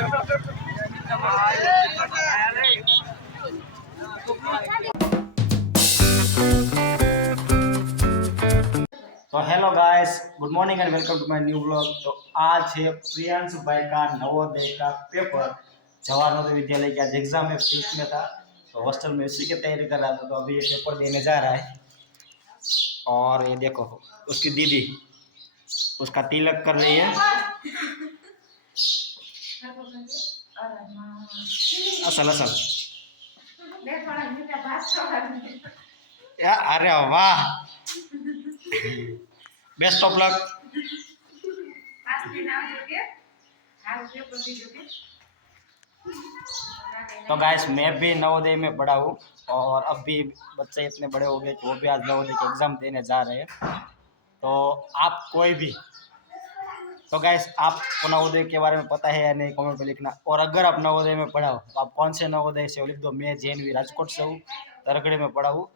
तो hello guys, good morning and welcome to my new blog. तो आज है प्रियांश भाई का नवोदय का पेपर। जवाहर नवोदय विद्यालय की आज एग्जाम है, फिफ्थ में था तो हॉस्टल में उसी की तैयारी कर रहा था। तो अभी ये पेपर देने जा रहा है और ये देखो उसकी दीदी उसका तिलक कर रही है। असल असल अरे वाह, बेस्ट ऑफ लक। तो गाइस, मैं भी नवोदय में पढ़ा हूँ और अब भी बच्चे इतने बड़े हो गए कि वो भी आज नवोदय के एग्ज़ाम देने जा रहे हैं। तो आप कोई भी, तो गाइस आपको नवोदय के बारे में पता है या नहीं, कमेंट में लिखना। और अगर आप नवोदय में पढ़ा हो तो आप कौन से नवोदय से हो लिख दो। मैं JNV राजकोट से हूँ, तरगड़े में पढ़ा हूँ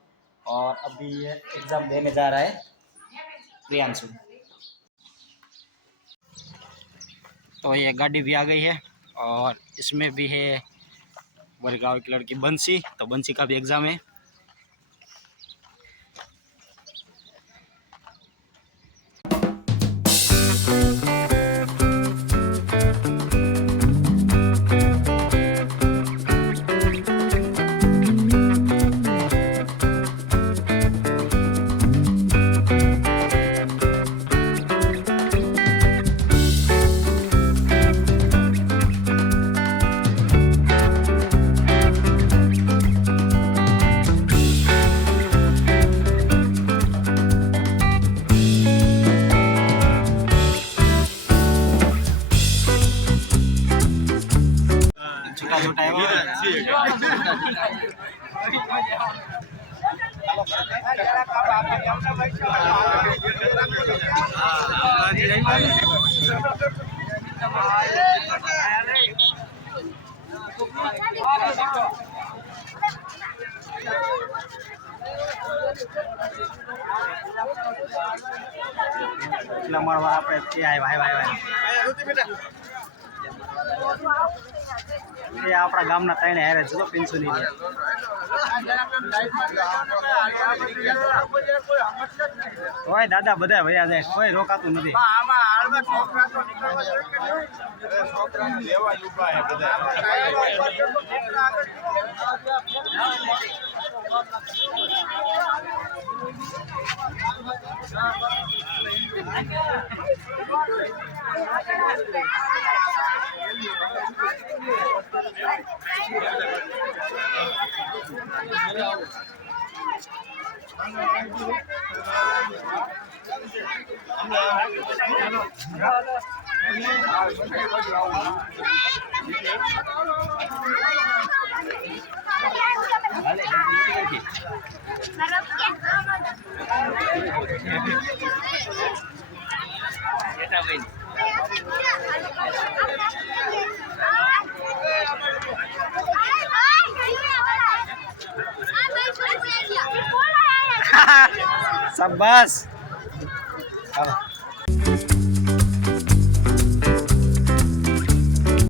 और अभी ये एग्ज़ाम देने जा रहा है प्रियांशु। तो ये गाड़ी भी आ गई है और इसमें भी है हमारे गाँव की लड़की बंसी। तो बंसी का भी एग्ज़ाम है। छोटा छोटा है वो। नंबर वाला पे आए भाई भाई भाई ये આપણા ગામના ત્રણે હારે છે તો પેન્શની ઓય દાદા બધા ભયા જાય, કોઈ રોકાતું નથી. शाबाश।